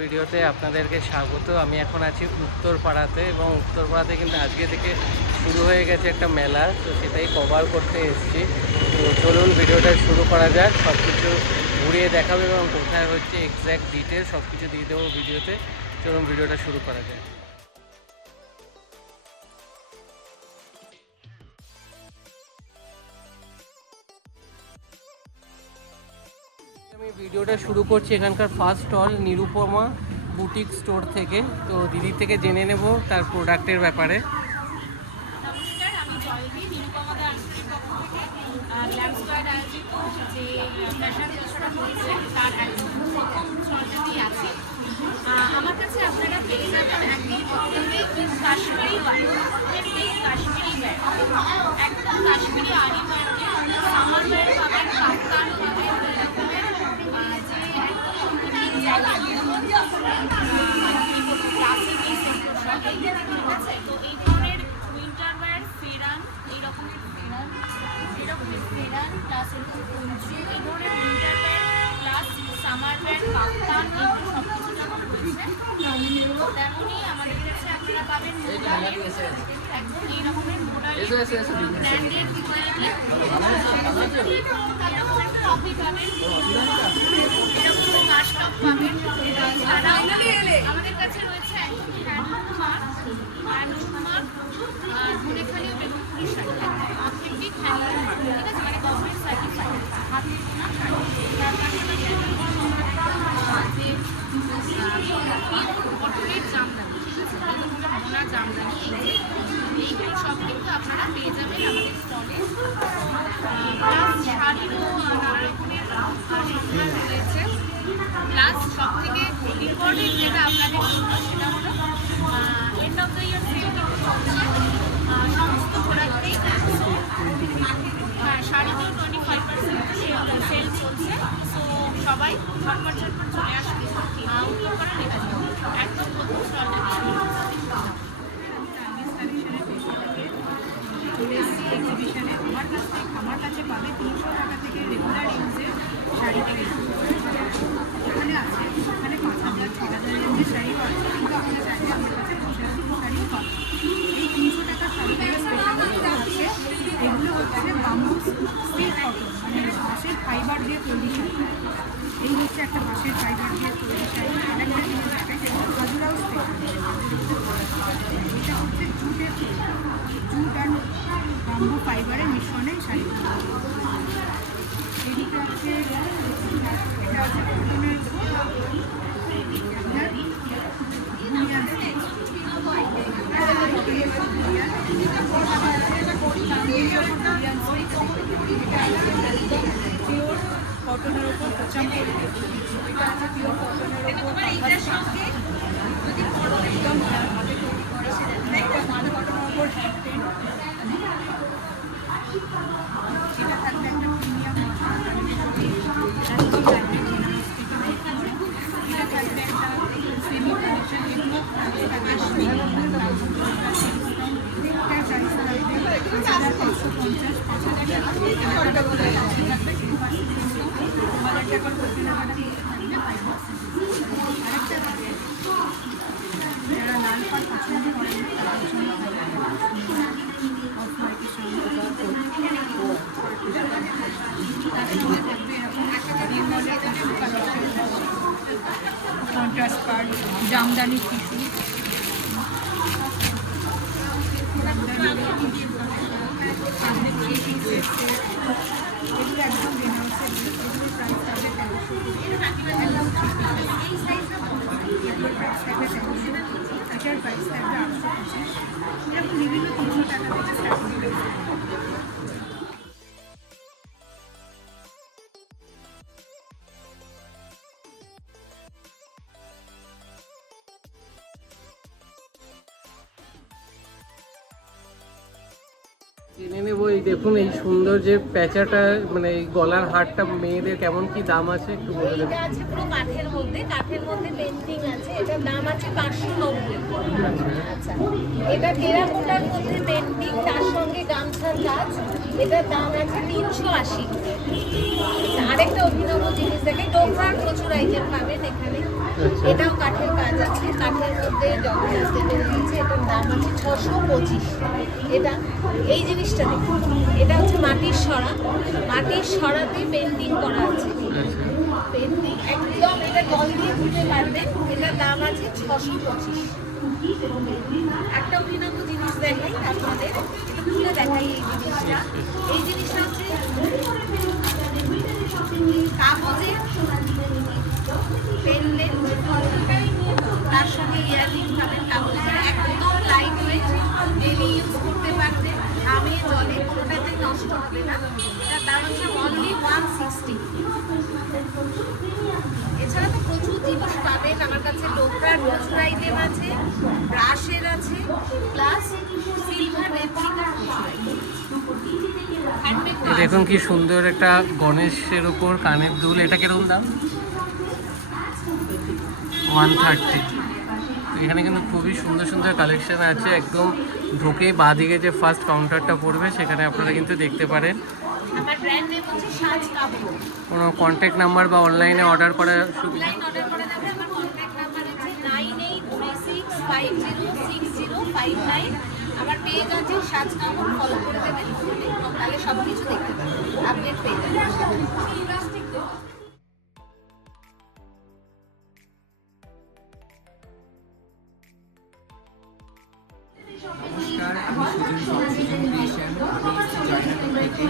ভিডিওতে আপনাদেরকে স্বাগত। আমি এখন আছি উত্তরপাড়াতে এবং উত্তরপাড়াতে কিন্তু আজকে থেকে শুরু হয়ে গেছে একটা মেলা, তো সেটাই কভার করতে এসেছি। তো চলুন ভিডিওটা শুরু করা যাক। সব কিছু ঘুরিয়ে দেখাবো এবং কোথায় হচ্ছে এক্স্যাক্ট ডিটেল সব কিছু দিয়ে দেবো ভিডিওতে। চলুন ভিডিওটা শুরু করা যাক। আমি ভিডিওটা শুরু করছি এখানকার first stall Nirupama boutique store থেকে। তো দিদির থেকে জেনে নেব তার প্রোডাক্টের ব্যাপারে। নমস্কার, আমি জয়দী নিরুপমা দাসের পক্ষ থেকে ল্যাম্প স্কোয়ার আয়োজিত যে ফ্যাশন শোটা হয়েছে তার একদম প্রথম স্টলটাতেই আছে। আমার কাছে আপনারা পেয়ে যাবেন একদম authentic Kashmiri work, authentic Kashmiri bag, একদম কাশ্মীরি আরি ওয়ার্কে সামার ব্যাগ পাবেন, কাপ্তান পাবেন, এরকমের যে একদম ক্লাসিক এই সেন্টার সব ঠিক আছে। তো এই ধরনের উইন্টার ওয়্যার, ফেরান, এইরকমের ফেরান প্লাস এরকম পঞ্চু, এই ধরনের winter wear plus summer wear, kaftan, এগুলো সব কিছু যখন রয়েছে তেমনই আমাদের কাছে আপনারা পাবেন একদম এই রকমের ব্র্যান্ডেড এরকমের টপি পাবেন, এরকম কাশটপ পাবেন। এছাড়াও আমাদের কাছে রয়েছে একদম হ্যান্ডলুম মার্ক ধনেখালি ও বেগুনপুরি শাড়ি, অথেন্টিক হ্যান্ডলুম মার্ক, ঠিক আছে, মানে গভর্নমেন্ট সার্টিফাইড হাতের বোনা শাড়ি। তার পাশাপাশি যে কটনের জামদানি, ঠিক আছে, বোনা জামদানি, এইগুলো সব কিন্তু আপনারা পেয়ে যাবেন আমাদের স্টলে। প্লাস শাড়িরও নানা রকমের সম্ভার রয়েছে। প্লাস সব থেকে ইম্পর্টেন্ট যেটা আপনাদের জন্য সেটা হলো end of the year sale কিন্তু চলছে সমস্ত প্রোডাক্টেই। শাড়িতেও 25% সেল চলছে। সো সবাই ঝটপট চলে আসবে, উত্তরপাড়া নেবে একদম প্রথম স্টলটা এক্সিবিশনে আমার কাছে পাবে 300 টাকা থেকে রেগুলার ইউজের শাড়ি থেকে এখানে আছে, এখানে 5,000 6,000 রেঞ্জের শাড়িও আছে, কিন্তু আপনারা চাইলে আমার কাছে 2,000 শাড়িও পাবে। এই 300 টাকার শাড়ি থেকে স্পেশালিটিটা হচ্ছে এগুলো হচ্ছে বাম্বু সিল্ক কটন, মানে বাঁশের ফাইবার দিয়ে তৈরি শাড়ি। এই হচ্ছে একটা বাঁশের ফাইবার দিয়ে তৈরি শাড়ি, আরেকটা জিনিস আছে খাজুরাও স্পেশাল। এটা হচ্ছে জুটের জুট অ্যান্ড বাম্বু ফাইবারের মিশ্রণে শাড়ি। এদিকে আছে এটা হচ্ছে কটনের পিওর কটনের ওপর পচাম করে, এটা আছে পিওর কটনের ওপর একদম হাতে তৈরি করা, এটা মাল কটনের ওপর হ্যান্ড পেন্ট। এটা থাকবে একটা প্রিমিয়াম একদম ব্র্যান্ডেড এটা থাকবে একটা সেমি ট্র্যাডিশন, এগুলো এটার প্রাইস থাকবে 5,550, 5,000 টাকা করে থাকবে, 2,000 টাকার প্রতি টাকাটা থাকবে 5%। আরেকটা থাকবে যারা লাল পাট পছন্দ করেন তাদের জন্য অফ হোয়াইটের সঙ্গে তার সঙ্গে থাকবে এরকম কন্ট্রাস্ট পার্ট, জামদানি টিস্যু, এগুলো একদম বেনারসের, এগুলোর প্রাইস থাকবে 1,300, এগুলোর প্রাইস থাকবে 1,300, এটার প্রাইস থাকবে 825, এরকম বিভিন্ন 300 টাকা থেকে স্টার্টিং প্রাইস। জেনে নেবো এই দেখুন এই সুন্দর যে প্যাঁচাটা, মানে এই গলার হারটা মেয়েদের কেমন কি দাম আছে একটু বলে দেবেন। এটা আছে পুরো কাঠের মধ্যে পেন্টিং আছে, এটার দাম আছে 590। আচ্ছা, এটা টেরাকোটার মধ্যে পেন্টিং, তার সঙ্গে গামছার কাজ, এটার দাম আছে 380। আরেকটা অভিনব জিনিস দেখে, ডোকরার প্রচুর আইটেম পাবেন এখানে। এটাও কাঠের কাজ আছে, কাঠের মধ্যে জগৎ স্টেপে রয়েছে। এটার দাম আছে 625। এটা এই জিনিসটা দেখুন, এটা হচ্ছে মাটির সরা। মাটির সরাতে পেন্টিং করা আছে, পেন্টিং একদম। এটা জল দিয়ে ধুতে পারবেন। এটার দাম আছে 625। একটা অভিনব জিনিস দেখাই আপনাদের, এটা খুলে দেখাই। এই জিনিসটা হচ্ছে কাগজের পেনলেট, তার সঙ্গে ইয়াররিং পাবেন কাগজের, একদম লাইট ওয়েট, ডেলি ইউজ করতে পারবেন। আমি জলে কোনোটাতে নষ্ট হবে না। এটার দাম হচ্ছে অনলি 160। এছাড়া তো প্রচুর জিনিস পাবেন আমার কাছে। ডোকরার প্রচুর আইটেম আছে, ব্রাশের আছে, প্লাস সিলভার রেপ্লিকার দেখুন কি সুন্দর একটা গণেশের উপর কানের দুল। এটা কিরকম দাম? 130। এখানে কিন্তু খুবই সুন্দর সুন্দর কালেকশন আছে। একদম ঢোকে বাঁদিকে যে ফার্স্ট কাউন্টারটা পড়বে সেখানে আপনারা কিন্তু দেখতে পারেন। আমার ব্র্যান্ড নেম হচ্ছে সাজ কাপড়। কোনো কন্ট্যাক্ট নাম্বার বা অনলাইনে অর্ডার করার সুবিধা? অনলাইন অর্ডার করা যাবে। আমার কন্ট্যাক্ট নাম্বার হচ্ছে 9836506059। আমার পেজ আছে সাজ কাপড়, ফলো করে দেবেন, তাহলে সব কিছু দেখতে পাবেন, আপডেট পেয়ে যাবেন। নমস্কার, আমি সুজন ক্রিয়েশন। আমি এসেছি জয়নগর থেকে।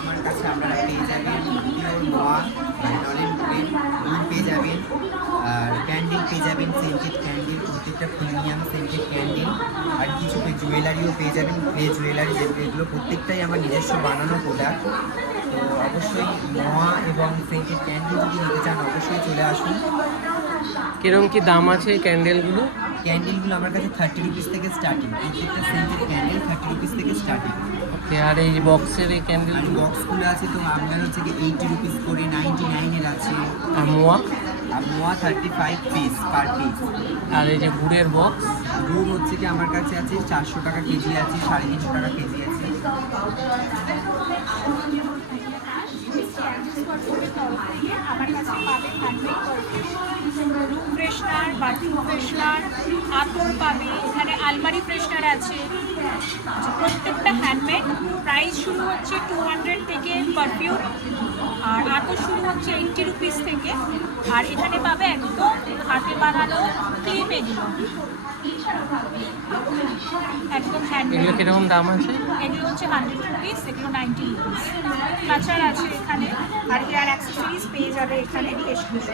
আমার কাছে আপনারা পেয়ে যাবেন পিওর নোয়া, নলেন গ্রিন পেয়ে যাবেন, আর ক্যান্ডেল পেয়ে যাবেন, সেন্টেড ক্যান্ডেল, প্রত্যেকটা প্রিমিয়াম সেন্টেড ক্যান্ডেল, আর কিছু জুয়েলারিও পেয়ে যাবেন। ক্লে জুয়েলারি যেগুলো প্রত্যেকটাই আমার নিজস্ব বানানো প্রোডাক্ট। তো অবশ্যই নোয়া এবং সেন্টেড ক্যান্ডেল যদি নিতে চান অবশ্যই চলে আসুন। কিরকম কি দাম আছে এই ক্যান্ডেলগুলো? ক্যান্ডেলগুলো আমার কাছে 30 রুপিস থেকে স্টার্টিং। প্রত্যেকটা সেন্টেড ক্যান্ডেল 30 রুপিস থেকে স্টার্টিং। ওকে, আর এই বক্সের এই ক্যান্ডেল আর বক্সগুলো আছে তো আপনার হচ্ছে কি 80 রুপিস করে, 99-এর আছে। আর মোয়া? আর মোয়া 35 পিস পার পিস। আর এই যে গুড়ের বক্স? গুড় হচ্ছে কি আমার কাছে আছে 400 টাকা কেজি আছে, 350 টাকা কেজি আছে। আমার কাছে পাবেন handmade perfume, room freshener, bathroom freshener, আতর পাবে, এখানে আলমারি ফ্রেশনার আছে। প্রত্যেকটা হ্যান্ডমেড। প্রাইস শুরু হচ্ছে 200 থেকে পারফিউম, আর আতর শুরু হচ্ছে 80 রুপিস থেকে। আর এখানে পাবে একদম হাতে বানানো ক্লিপ, এগুলো একদম হ্যান্ডমেড। এগুলো কিরকম দাম আছে? এগুলো হচ্ছে 100 রুপিস, এগুলো 90 রুপিস। কাঁচার আছে এখানে, আর হেয়ার অ্যাক্সেসরিজ পেয়ে যাবে এখানে বেশ কিছু।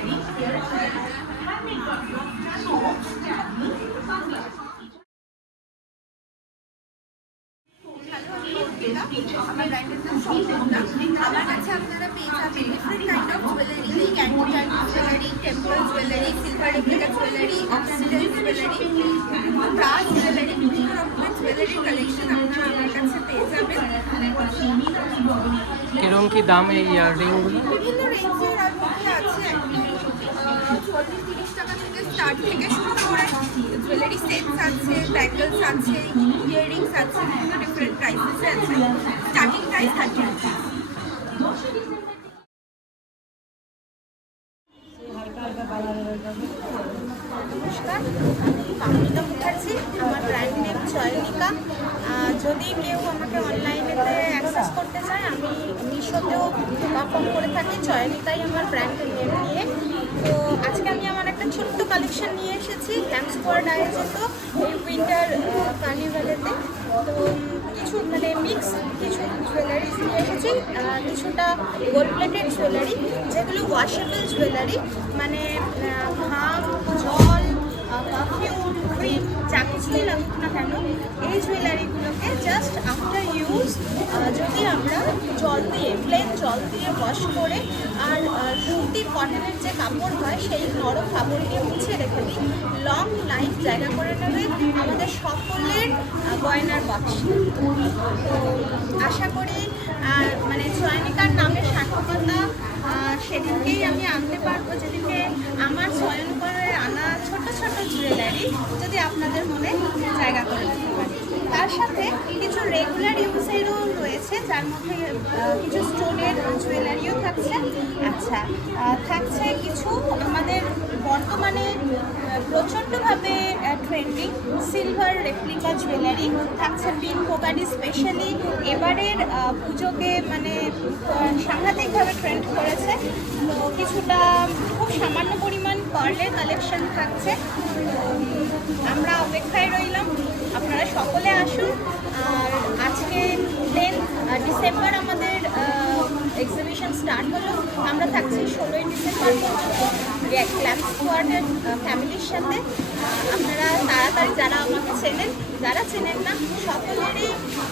আমার ব্র্যান্ডের নাম সম্পূর্ণা। আমার কাছে আপনারা পেয়ে যাবেন different kind of jewellery, candy jewellery, temple jewellery, silver replica jewellery, oxidise jewellery, brush jewellery, বিভিন্ন রকমের জুয়েলারি কালেকশন আপনারা আমার কাছে পেয়ে যাবেন। কিরকম কি দাম এই ইয়াররিংগুলো? বিভিন্ন রেঞ্জের আর মধ্যে আছে, একদম 40-30 টাকা থেকে স্টার্ট থেকে শুরু করে জুয়েলারি সেটস আছে, ব্যাঙ্গলস আছে, ইয়াররিংস আছে, বিভিন্ন ডিফারেন্ট প্রাইসেস আছে। Starting price 30 rupees. নমস্কার, আমি পামিতা মুখার্জি। আমার ব্র্যান্ড নেম চয়নিকা। যদি কেউ আমাকে অনলাইনেতে অ্যাক্সেস করতে চায়, আমি মিশোতেও পারফর্ম করে থাকি, চয়নিকাই আমার ব্র্যান্ডের নেম নিয়ে। তো আজকে আমি আমার একটা ছোট্ট কালেকশন নিয়ে এসেছি গ্ল্যাম স্কোয়াড আয়োজিত এই উইন্টার কার্নিভালেতে। তো কিছু মানে মিক্স কিছু জুয়েলারিজ নিয়ে এসেছি, কিছুটা গোল্ড প্লেটেড জুয়েলারি, যেগুলো ওয়াশেবল জুয়েলারি, মানে ঘাম, জল, পারফিউম, ক্রিম যা কিছুই লাগুক না কেন, এই জুয়েলারিগুলোকে জাস্ট আফটার ইউজ যদি আমরা জল দিয়ে, প্লেন জল দিয়ে ওয়াশ করে আর সুতির কটনের যে কাপড় হয় সেই নরম কাপড় দিয়ে মুছে রেখে দিই, লং লাইফ জায়গা করে নেবে আমাদের সকলের গয়নার বাক্সে। তো আশা করি মানে চয়নিকার নামে সার্থকতা সেদিনকেই আমি আনতে পারবো, যেদিনকে আমার চয়ন করে আনা ছোট ছোট জুয়েলারি যদি আপনাদের মনে জায়গা করে দিতে পারি। তার সাথে কিছু রেগুলার ইউজেরও রয়েছে, যার মধ্যে কিছু স্টোনের জুয়েলারিও থাকছে। আচ্ছা, থাকছে কিছু আমাদের বর্তমানে প্রচণ্ডভাবে ট্রেন্ডিং সিলভার রেপ্লিকা জুয়েলারি থাকছে। পিন কোকাডি স্পেশালি এবারের পুজোকে মানে সাংঘাতিকভাবে ট্রেন্ড করেছে। তো কিছুটা খুব সামান্য পরিমাণ পার্লের কালেকশন থাকছে। আমরা অপেক্ষায় রইলাম, আপনারা সকলে আসুন। আর আজকে 10 ডিসেম্বর আমাদের এক্সিবিশন স্টার্ট হলো। আমরা থাকছি 16ই ডিসেম্বর পর্যন্ত গ্ল্যাম স্কোয়াডের ফ্যামিলির সাথে। আপনারা তাড়াতাড়ি, যারা আমাকে চেনেন, যারা চেনেন না, সকলেরই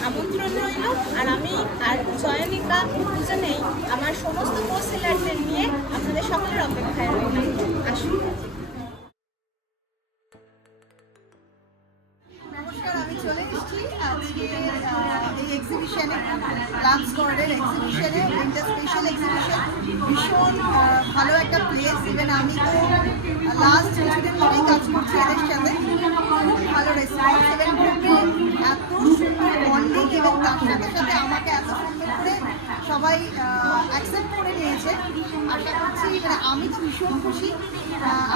আমন্ত্রণ রইল। আর আমি আর চয়নিকা দুজনেই আমার সমস্ত কো সেলারদের নিয়ে আপনাদের সকলের অপেক্ষায় রইলাম। আসুন। নমস্কার, আমি চলে এসেছি আজকে এই এক্সিবিশনে, গ্ল্যাম স্কোয়াডের এক্সিবিশনে, উইন্টার স্পেশাল এক্সিবিশন। ভীষণ ভালো একটা প্লেস। ইভেন আমি তো লাস্ট কিছুদিন ধরেই কাজ করছি এদের সাথে। খুব ভালো রেসপন্স, ইভেন গ্রুপে এত সুন্দর বন্ডিং, এবং তার সাথে সাথে আমাকে এত সুন্দর করে সবাই অ্যাকসেপ্ট করে নিয়েছে। আশা করছি, মানে আমি তো ভীষণ খুশি।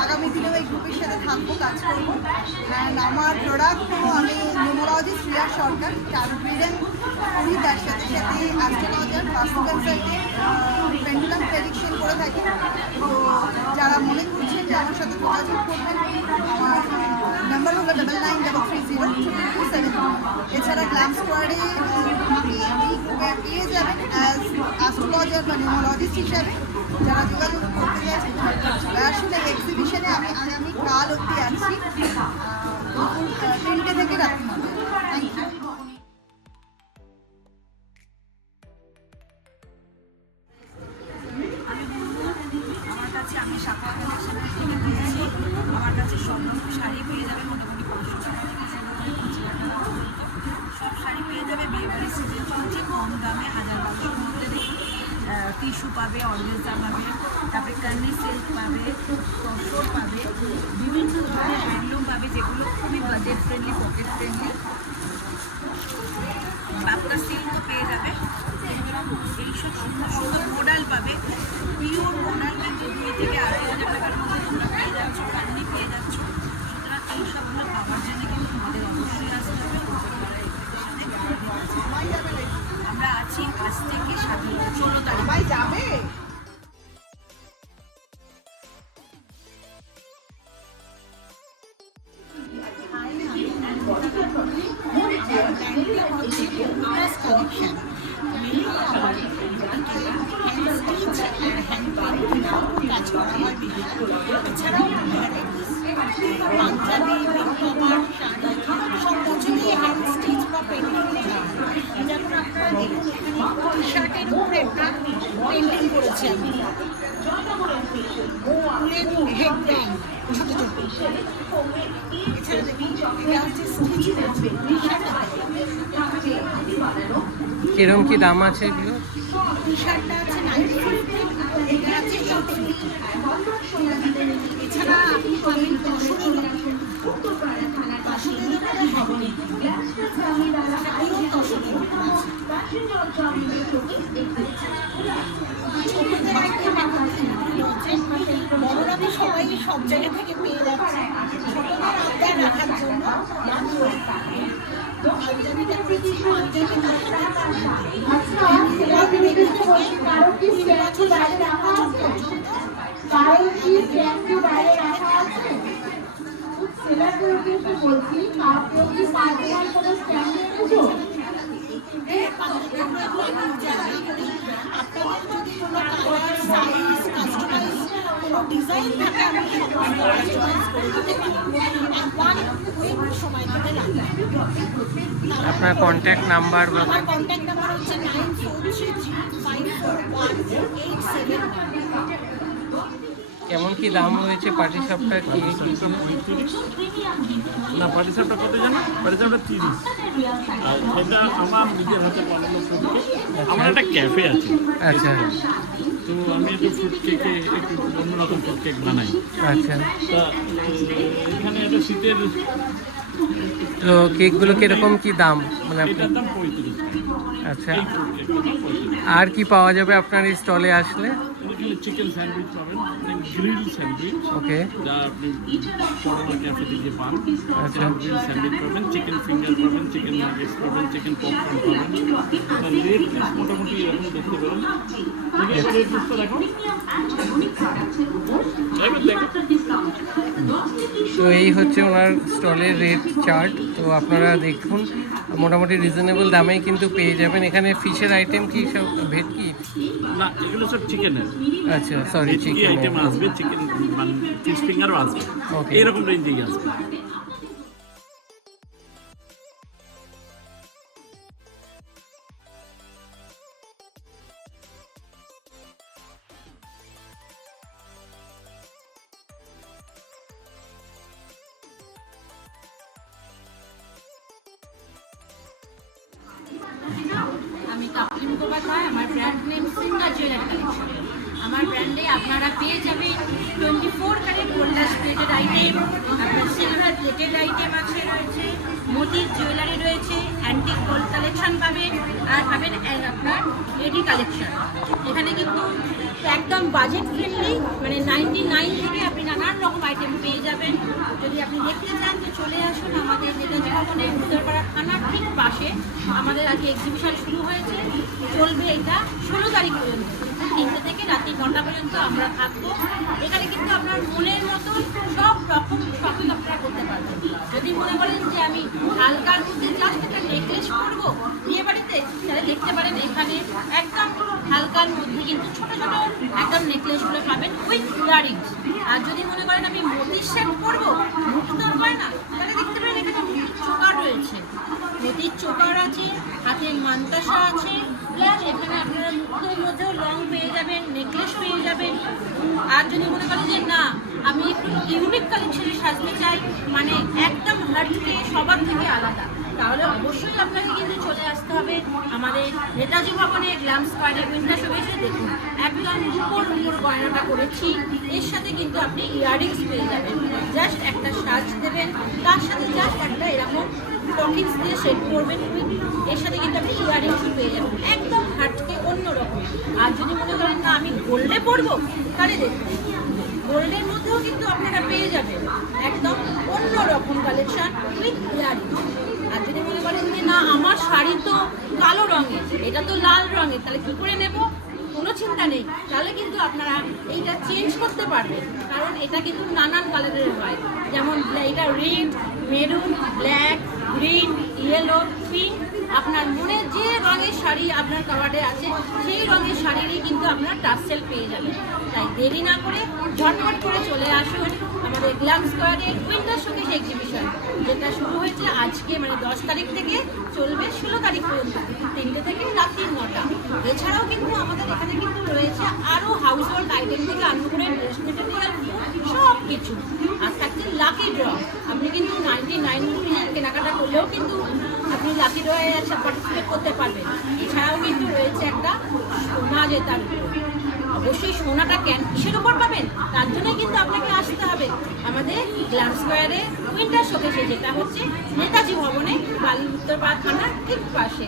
আগামী দিনেও এই গ্রুপের সাথে থাকবো, কাজ করবো। অ্যান্ড আমার প্রোডাক্ট তো আমি নিউমোলজিস্ট রিয়া সরকার, টার্বিডেন করি, তার সাথে সাথে অ্যাস্ট্রোলজার, বাস্তু কনসালটেন্ট, পেন্ডুলাম প্রেডিকশন করে থাকি। তো যারা মনে করছেন যে আমার সাথে যোগাযোগ করবেন, আমার নাম্বার হলো 9933022272। এছাড়া গ্ল্যাম স্কোয়াডে আমাকে এই গ্রুপে পেয়ে যাবেন অ্যাজ অ্যাস্ট্রোলজার বা নিউমোলজিস্ট হিসাবে। যারা যোগাযোগ করতে চাইছেন আসলে এক্সিবিশনে আমি আগামী কাল অবধি আছি, 3টে থেকে রাত্রি 9টা। Thank you. আমার কাছে, আমি শাখা কালেকশনের থেকে পেয়েছি। আমার কাছে সব রকম শাড়ি পেয়ে যাবে মোটামুটি 500 টাকা থেকে শুরু করে 2000 টাকা পর্যন্ত সব শাড়ি পেয়ে যাবে। বিয়েবাড়ির সিজন চলছে, কম দামে 1000-1200 মধ্যে দেখি। টিস্যু পাবে, অর্গেনজা পাবে, তারপরে কান্নি সিল্ক পাবে, তসর পাবে, বিভিন্ন ধরনের হ্যান্ডলুম পাবে, যেগুলো খুবই বাজেট ফ্রেন্ডলি, পকেট ফ্রেন্ডলি। বাপকা সিল্কও পেয়ে যাবে। এইসব সুন্দর সুন্দর মোডাল পাবে, পিওর মোডাল, কিন্তু 2 থেকে 2500 টাকার মধ্যে তোমরা পেয়ে যাচ্ছ, কান্নি পেয়ে যাচ্ছ। সুতরাং এইসবগুলো পাওয়ার জন্য কিন্তু তোমাদের অবশ্যই আসতে হবে কলকাতার এক্সিবিশনে। আমরা আছি আজ থেকে 16 তারিখ। যাবে এছাড়াও পাঞ্জাবি, কভার, শাড়ি সব বছরই হ্যান্ড স্টিচ বা পেন্টিং। যেমন আপনারা দেখুন, এখানে টি শার্টের উপরে একটা পেন্টিং করেছি আমি, হেড ব্যান্ড ছোট ছোট। এছাড়া দেখুন, এটা হচ্ছে স্টিচ টি শার্ট। কিরম কি দাম আছে এগুলো? টি শার্টটা আছে 950, এটা আছে 850। এছাড়া আপনি পাবেন তসরের উপরে, তসরের উপরে হবে, শাড়িও তসরের উপরে আছে। ছোটদের আইটেম এখন এগুলো হচ্ছে, বড়রা তো সবাই সব জায়গা থেকে পেয়ে যাচ্ছে। ছোটদের আবদার রাখার জন্য আমি ওই পাঞ্জাবিটা করেছি। পাঞ্জাবি তার সাথে 3 বছর 3.5 বছর পর্যন্ত আপনাদের যদি কোনো কালার, সাইজ, কাস্টমাইজ কোনো ডিজাইন থাকে, আমি সমস্ত কাস্টমাইজ করে দিতে পারি। 1 উইক সময় দিতে লাগে। আপনার কন্ট্যাক্ট নাম্বার বা আমার কন্ট্যাক্ট নাম্বার হচ্ছে 9433541871। কেমন কি দাম রয়েছে পাটিসাপটা কি? না, পাটিসাপটা কত জানো? পাটিসাপটা 30। আর সেটা আমার নিজের হাতে বানানো ফ্রুট কেক। আমার একটা ক্যাফে আছে, আচ্ছা তো আমি একটু ফ্রুট কেকে একটু অন্যরকম ফ্রুট কেক বানাই। আচ্ছা, তা এখানে একটা শীতের, তো কেকগুলো কিরকম কি দাম? মানে আপনি এটার দাম 35 টাকা। আচ্ছা, এই ফ্রুট কেকটার দাম 35। আর কি পাওয়া যাবে আপনার এই স্টলে আসলে? এখানে চিকেন স্যান্ডউইচ পাবেন, গ্রিল স্যান্ডউইচ, ওকে, যা আপনি করোনা ক্যাফেতে গিয়ে পান। আচ্ছা। গ্রিল স্যান্ডউইচ পাবেন, চিকেন ফিঙ্গার পাবেন, চিকেন নাগেটস পাবেন, চিকেন পপকর্ন পাবেন। রেট লিস্ট মোটামুটি এরকম দেখতে পাবেন। রেট লিস্টটা দেখো, দেখো। তো এই হচ্ছে ওনার স্টলের রেট চার্ট। তো আপনারা দেখুন, মোটামুটি রিজনেবল দামেই কিন্তু পেয়ে যাবেন। এখানে ফিশের আইটেম কি সব ভেটকি? না, এগুলো সব চিকেনের। আচ্ছা, সরি, ভেটকি চিকেন। আইটেম আসবে, চিকেন মানে ফিশ ফিঙ্গারও আসবে, Okay. এইরকম রেঞ্জেই আসবে। আমি কাপলি মুখোপাধ্যায়, আমার brand name singer jewellery collection. আমার ব্র্যান্ডে আপনারা পেয়ে যাবেন 24 ক্যারেট গোল্ডাস প্লেটেড আইটেম, আপনার সিলভার প্লেটেড আইটেম আছে, রয়েছে মোতির জুয়েলারি রয়েছে, অ্যান্টিক গোল্ড কালেকশন পাবেন, আর পাবেন আপনার এডি কালেকশন। এখানে কিন্তু একদম বাজেট ফ্রেন্ডলি, মানে 99 থেকে আপনি নানান রকম আইটেম পেয়ে যাবেন। যদি আপনি দেখতে চান তো চলে আসুন আমাদের নেতাজি ভবনে, উত্তরপাড়া থানার ঠিক পাশে আমাদের আজকে এক্সিবিশন শুরু হয়েছে, চলবে এটা 16 তারিখ পর্যন্ত, 3টে থেকে রাত্রি 9টা পর্যন্ত আমরা থাকবো। এখানে কিন্তু আপনার মনের মতো সব রকম শপিং আপনারা করতে পারবেন। যদি মনে করেন যে আমি হালকার মধ্যে জাস্ট একটা নেকলেস করবো বিয়ে বাড়িতে, তাহলে দেখতে পারেন এখানে একদম হালকার মধ্যে কিন্তু ছোট ছোট একদম নেকলেসগুলো পাবেন উইথ ইয়ারিংস। আর যদি মনে করেন আমি মোতির সেট করবো, মুক্তর হয় না, তাহলে দেখতে পারেন এখানে মোতির চোকার রয়েছে, মোতির চোকার আছে, হাতে মান্তাসা আছে, প্লাস এখানে আপনারা মুক্তোর মধ্যেও লং পেয়ে যাবেন, নেকলেস পেয়ে যাবেন। আর যদি মনে করেন যে না আমি একটু ইউনিক কালেকশনে সাজতে চাই, মানে একদম হাটকে সবার থেকে আলাদা, তাহলে অবশ্যই আপনাকে কিন্তু চলে আসতে হবে আমাদের নেতাজি ভবনে গ্ল্যাম স্কোয়ারে উইন্টার শো এসে দেখুন। একদম উপর গয়নাটা করেছি, এর সাথে কিন্তু আপনি ইয়াররিংস পেয়ে যাবেন, জাস্ট একটা সাজ দেবেন, তার সাথে জাস্ট একটা এরকম টকিংস দিয়ে সেট করবেন, এর সাথে কিন্তু আপনি ইয়াররিংস পেয়ে যাবেন, একদম হাটকে অন্যরকম। আর যদি মনে করেন না আমি গোল্ডে পরবো, তাহলে দেখুন গোল্ডের মধ্যেও কিন্তু আপনারা পেয়ে যাবেন একদম অন্যরকম কালেকশন উইথ ইয়াররিংস। আর যদি মনে করেন যে না আমার শাড়ি তো কালো রঙের, এটা তো লাল রঙের, তাহলে কী করে নেব, কোনো চিন্তা নেই, তাহলে কিন্তু আপনারা এইটা চেঞ্জ করতে পারবেন, কারণ এটা কিন্তু নানান কালারের হয়, যেমন এটা red, maroon, black, green, yellow, pink, আপনার মনে যে রঙের শাড়ি আপনার কাবার্ডে আছে সেই রঙের শাড়িরই কিন্তু আপনার টার্সেল পেয়ে যাবেন। তাই দেরি না করে ঝটপট করে চলে আসুন আমাদের গ্ল্যাম স্কোয়ারে উইন্টার শোকেস এক্সিবিশন, যেটা শুরু হয়েছে আজকে মানে 10 তারিখ থেকে চলবে 16 তারিখ পর্যন্ত, 3টে থেকে রাত্রি 9টা। এছাড়াও কিন্তু আমাদের এখানে কিন্তু রয়েছে আরও হাউস হোল্ড আইটেম থেকে আরম্ভ করে ড্রেস মেটেরিয়াল সব কিছু। আর থাকছে লাকি ড্র, আপনি কিন্তু 99 রুপিসের কেনাকাটা করলেও কিন্তু আপনি লাকি ড্রয়ে পার্টিসিপেট করতে পারবেন। এছাড়াও কিন্তু রয়েছে একটা সোনা জেতার উপর, অবশ্যই সোনাটা কিসের উপর পাবেন, তার জন্যই কিন্তু আপনাকে আসতে হবে আমাদের গ্ল্যাম স্কোয়ারে উইন্টার শোকেসে, যেটা হচ্ছে নেতাজি ভবনে বালি উত্তরপাড়া থানার ঠিক পাশে।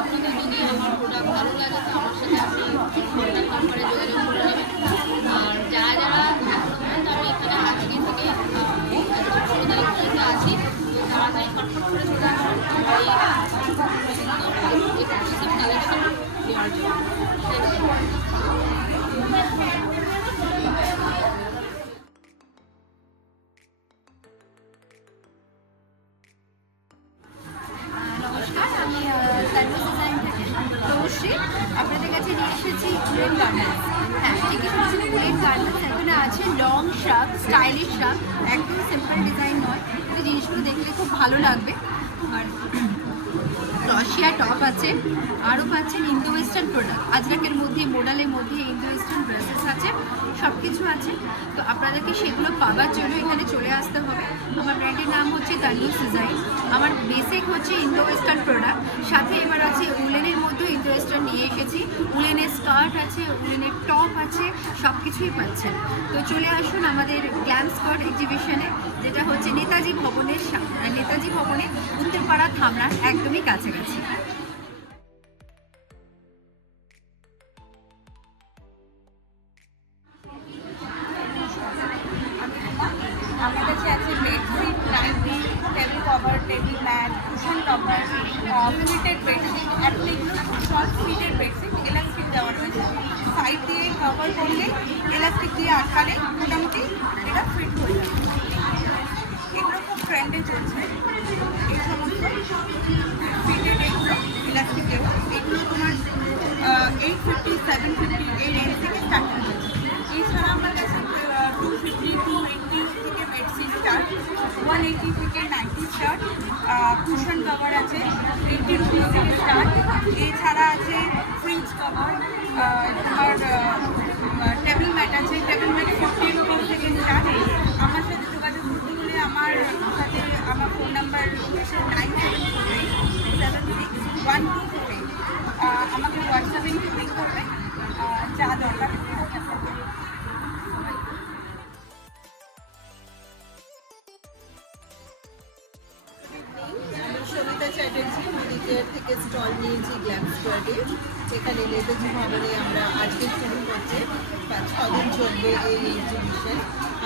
আপনাদের যদি আমার প্রোডাক্ট ভালো লাগে তো আমার সাথে আপনি কন্ট্যাক্ট নাম্বারে যোগাযোগ করে নেবেন। আর যারা যারা এখনো পর্যন্ত আমি এখানে আজকে থেকে 16 তারিখ পর্যন্ত আছি, তাড়াতাড়ি ফটফট করে চলে আসুন এই এক্সক্লুসিভ কালেকশন নেওয়ার জন্য। নমস্কার, আমি সার্ভিস ডিজাইন থেকে তনুশ্রী আপনাদের কাছে নিয়ে এসেছি উলেন গার্মেন্টস। হ্যাঁ, ঠিকই শুনেছেন, উলেন গার্মেন্টস। এখানে আছে লং শার্ট, স্টাইলিশ শার্ট, একদম সিম্পল ডিজাইন নয়, কিন্তু জিনিসগুলো দেখলে খুব ভালো লাগবে। আর ক্রশিয়া টপ আছে, আরও পাচ্ছেন ইন্দো ওয়েস্টার্ন প্রোডাক্ট, আজরাকের মধ্যে মোডালের মধ্যে ইন্দো ওয়েস্টার্ন ড্রেসেস আছে, সব কিছু আছে। তো আপনাদেরকে সেগুলো পাওয়ার জন্য এখানে চলে আসতে হবে। আমার ব্র্যান্ডের নাম হচ্ছে তানিউস ডিজাইন। আমার বেসিক হচ্ছে ইন্দো ওয়েস্টার্ন প্রোডাক্ট, সাথে এবার আছে উলেনের মধ্যে ইন্দো ওয়েস্টার্ন নিয়ে এসেছি। উলেনের স্কার্ট আছে, উলেনের টপ আছে, সব কিছুই পাচ্ছেন। তো চলে আসুন আমাদের গ্ল্যাম স্কার্ট এক্সিবিশনে, যেটা হচ্ছে নেতাজি ভবনে উত্তরপাড়া থামলার একদমই কাছাকাছি। আমার কাছে আছে bedsheet, nightie, table cover, table mat, cushion cover, fitted bedsheet, অ্যাপ্লিকগুলো সব ফিটেড বেডশিট, এলাস্টিক দেওয়া রয়েছে। সাইড দিয়ে কভার করলে এলাস্টিক দিয়ে আটকালে মোটামুটি এটা ফিট হয়ে যাবে। এগুলো খুব ট্রেন্ডে চলছে, এই সমস্ত ফিটেড এগুলো ইলাস্টিক দেওয়া, এগুলো তোমার 850, 750 এই রেঞ্জ থেকে স্টার্ট হচ্ছে। এছাড়া আমার কাছে 250, 280 থেকে বেডশিট স্টার্ট, 180 থেকে 90 স্টার্ট, কুশন কভার আছে 80 রুপিস থেকে স্টার্ট। এছাড়া আছে ফ্রিজ কভার, তোমার টেবিল ম্যাট আছে, টেবিল ম্যাট 50 রুপিস থেকে স্টার্ট। আমার সাথে যোগাযোগ করতে হলে আমার ফোন নাম্বার হচ্ছে 9748761248। আমাকে হোয়াটসঅ্যাপে লিঙ্ক করবে, যা দরকার। আমি সবিতা চ্যাটার্জি মুদিকেয়ার থেকে স্টল নিয়েছি গ্ল্যাম স্কোয়ারে। এখানে নেতাজি ভবনে আমরা আজকে শুরু করছে, 5-6 দিন চলবে এই এক্সিবিশন।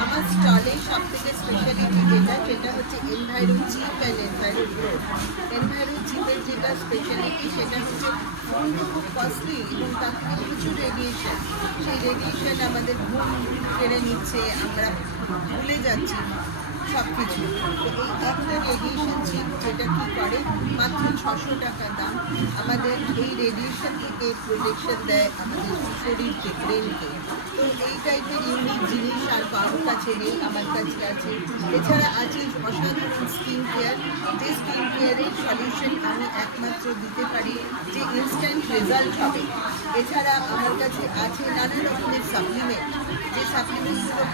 আমার স্টলে সব থেকে স্পেশালিটি সেটা হচ্ছে এনভায়রো চিপ অ্যান্ড এনভায়রো গ্রোথ। এনভায়রো চিপের যেটা স্পেশালিটি সেটা হচ্ছে ফোনটা খুব কস্টলি এবং তার থেকে প্রচুর রেডিয়েশন। সেই রেডিয়েশন আমাদের ঘুম কেড়ে নিচ্ছে, আমরা ভুলে যাচ্ছি সব কিছু। তো এই একটা রেডিয়েশন চিপ যেটা কী করে, মাত্র 600 টাকা দাম, আমাদের এই রেডিয়েশন থেকে প্রোটেকশন দেয় আমাদের শরীরকে, ব্রেনকে। তো এই টাইপের ইউনিক জিনিস আর কারোর কাছে নেই, আমার কাছে আছে। এছাড়া আছে অসাধারণ স্কিন কেয়ার, যে স্কিন কেয়ারের সলিউশন আমি একমাত্র দিতে পারি, যে ইনস্ট্যান্ট রেজাল্ট হবে। এছাড়া আমার কাছে আছে নানা রকমের সাপ্লিমেন্ট, যে সাপ্লিমেন্টগুলো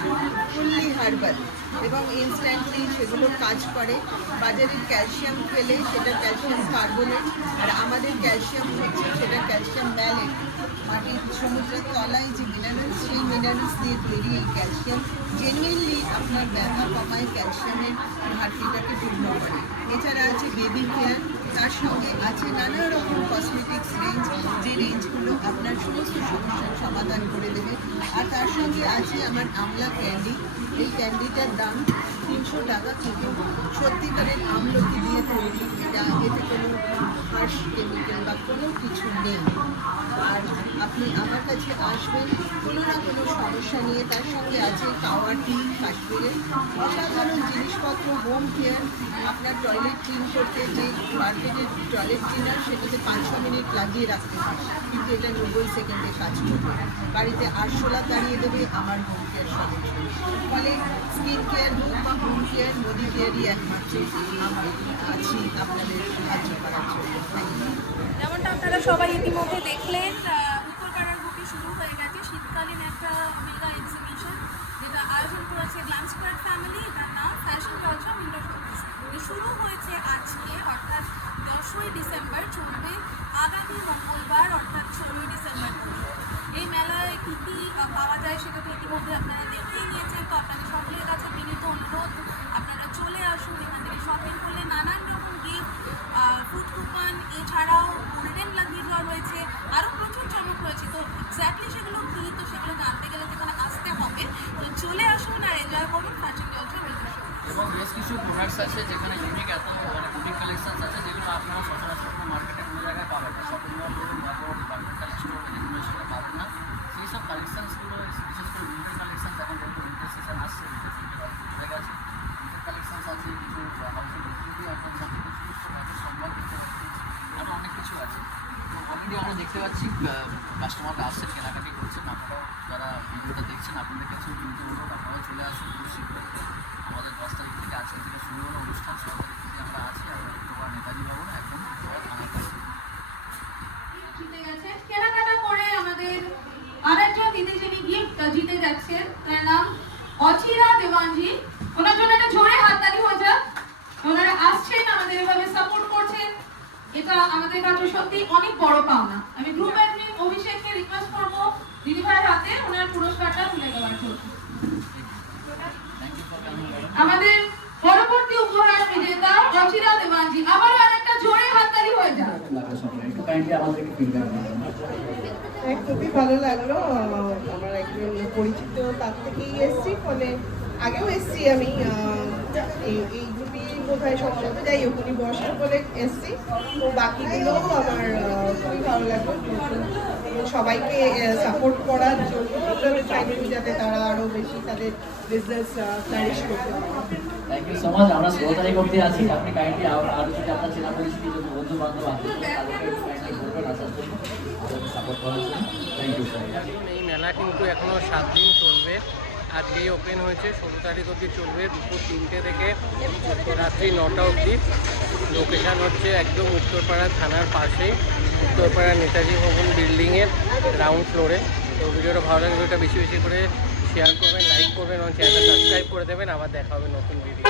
ফুললি হার্বাল এবং ইনস্ট্যান্টলি সেগুলো কাজ করে। বাজারে ক্যালসিয়াম খেলে সেটা ক্যালসিয়াম কার্বনেট, আর আমাদের ক্যালসিয়াম হচ্ছে সেটা ক্যালসিয়াম ম্যালেট। মাটির সমুদ্রের তলায় যে মিনারেলস, সেই মিনারেলস দিয়ে তৈরি এই ক্যালসিয়াম জেনুইনলি আপনার ব্যথা কমায়, ক্যালসিয়ামের ঘাটতিটাকে পূর্ণ করে। এছাড়া আছে বেবি কেয়ার, তার সঙ্গে আছে নানা রকম কসমেটিক্স রেঞ্জ, যে রেঞ্জগুলো আপনার সমস্ত সমস্যার সমাধান করে দেবে। আর তার সঙ্গে আছে আমার আমলা ক্যান্ডি। এই ক্যান্ডিটার দাম 300 টাকা, কিন্তু সত্যিকারের আমলকি দিয়ে তৈরি, এটা এতে কোনো হার্শ কেমিক্যাল বা কোনো কিছু নেই। আর আপনি আমার কাছে আসবেন কোনো না কোনো সমস্যা নিয়ে। তার সঙ্গে আছে কাওয়া টি, কাশ্মীরের অসাধারণ জিনিসপত্র, হোম কেয়ার। আপনার টয়লেট ক্লিন করতে যে মার্কেটের টয়লেট ক্লিনার, সেটাতে 5-6 মিনিট লাগিয়ে রাখতে হয়, কিন্তু এটা 90 সেকেন্ডে কাজ করবে। বাড়িতে আরশোলা দাঁড়িয়ে দেবে আমার হোম কেয়ার সলিউশন। ফলে স্কিন কেয়ার হোক বা হোম কেয়ার, মোদি কেয়ারই একমাত্র আমি আছি আপনাদের সাহায্য করার জন্য। Thank you. যেমনটা আপনারা সবাই ইতিমধ্যে দেখলেন, উত্তরপাড়ার বুকে শুরু হয়ে গেছে শীতকালীন একটা মেগা এক্সিবিশন, যেটা আয়োজন করেছে গ্ল্যাম স্কোয়ার ফ্যামিলি। এটার নাম ফ্যাশন কালচার উইন্টার শোকেস। শুরু হয়েছে আজকে, অর্থাৎ 10ই ডিসেম্বর, চলবে আগামী মঙ্গলবার অর্থাৎ 16ই ডিসেম্বর। এই মেলায় কী কী পাওয়া যায় সেটা তো ইতিমধ্যে আপনারা দেখেই নিয়েছেন। তো আপনাদের সকলের কাছে বিনীত অনুরোধ, আপনারা চলে আসুন। এখান থেকে শপিং করলে নানান রকম গিফট, ফুড কুপন, এছাড়াও গোল্ডেন লাগিয়ে দেওয়া রয়েছে, আরও প্রচুর চমক রয়েছে। তো এক্স্যাক্টলি সেগুলো কী, তো সেগুলো জানতে গেলে সেখানে আসতে হবে। তো চলে আসুন আর এনজয় করুন ফ্যাশন কালচার উইন্টার শো। এবং বেশ কিছু প্রোডাক্টস আছে যেখানে ইউনিক এত বুটিক কালেকশনস আছে, যেগুলো আপনারা সচরাচর মার্কেটে কোনো জায়গায় পাবেন না। শপিং মল বলুন বা কোনো ডিপার্টমেন্টাল স্টোরে যেগুলো সেটা পাবেন না। সেই সব কালেকশনসগুলো, বিশেষ করে উইন্টার কালেকশনস, এখন যেহেতু উইন্টার সিজন আসছে, হয়ে গেছে, উইন্টার কালেকশনস আছে, কিছু হাউসের উপযোগী আইটেমস আছে, কিছু সোনাকে সম্মান করতে আরও অনেক কিছু আছে। তো অলরেডি আমরা দেখতে পাচ্ছি কাস্টমাররা আসছেন, কেনাকাটি করছেন। আপনারাও যারা ভিডিওটা দেখছেন, আপনাদের কাছেও কিন্তু অনুরোধ, আপনারাও চলে আসুন খুব শীঘ্রই। আমাদের 10 তারিখ থেকে আজকে থেকে শুরু হলো অনুষ্ঠান, 16 তারিখ থেকে আমরা আছি, আমরা নেতাজি ভবনে এখন আমার কাছে। এটা আমাদের কাছে সত্যি অনেক বড় পাওনা। আমি গ্রুপ অ্যাডমিন অভিষেককে রিকোয়েস্ট করবো দিদিভাইয়ের হাতে ওনার পুরস্কারটা তুলে দেওয়ার জন্য। আমাদের পরবর্তী উপহার বিজেতা অচিরা দেওয়ানজি, আবার আরেকটা জোরে হাততালি হয়ে যায়। একটু কাইন্ডলি আমাদেরকে ফিডব্যাক দিন। খুবই ভালো লাগলো। আমার একজন পরিচিত তার থেকেই এসছি, ফলে আগেও এসছি আমি এই গ্রুপই বোধ হয় সম্ভবত, যাই হোক উনি বসার ফলে এসছি। তো বাকিগুলো আমার খুবই ভালো লাগলো, সবাইকে সাপোর্ট করার জন্য চাইছি যাতে তারা আরও বেশি তাদের বিজনেস ফ্লারিশ করতে পারে। Thank you so much. আমরা 16 তারিখ অবধি আছি, আপনি কাইন্ডলি আরও যদি আপনার চেনা পরিচিতি যদি বন্ধু বান্ধব আছেন তাদেরকে কাইন্ডলি বলবেন আসার জন্য, সাপোর্ট করার জন্য। Thank you sir. এই মেলা কিন্তু এখনও 7 দিন চলবে। আজকেই ওপেন হয়েছে, 16 তারিখ অবধি চলবে দুপুর 3টে থেকে রাত্রি 9টা অবধি। লোকেশান হচ্ছে একদম উত্তরপাড়া থানার পাশেই, উত্তরপাড়া নেতাজি ভবন বিল্ডিংয়ের গ্রাউন্ড ফ্লোরে। তো ভিডিওটা ভালো লাগলে ভিডিওটা বেশি বেশি করে শেয়ার করবেন, লাইক করবেন এবং চ্যানেলটা সাবস্ক্রাইব করে দেবেন। আবার দেখা হবে নতুন ভিডিও।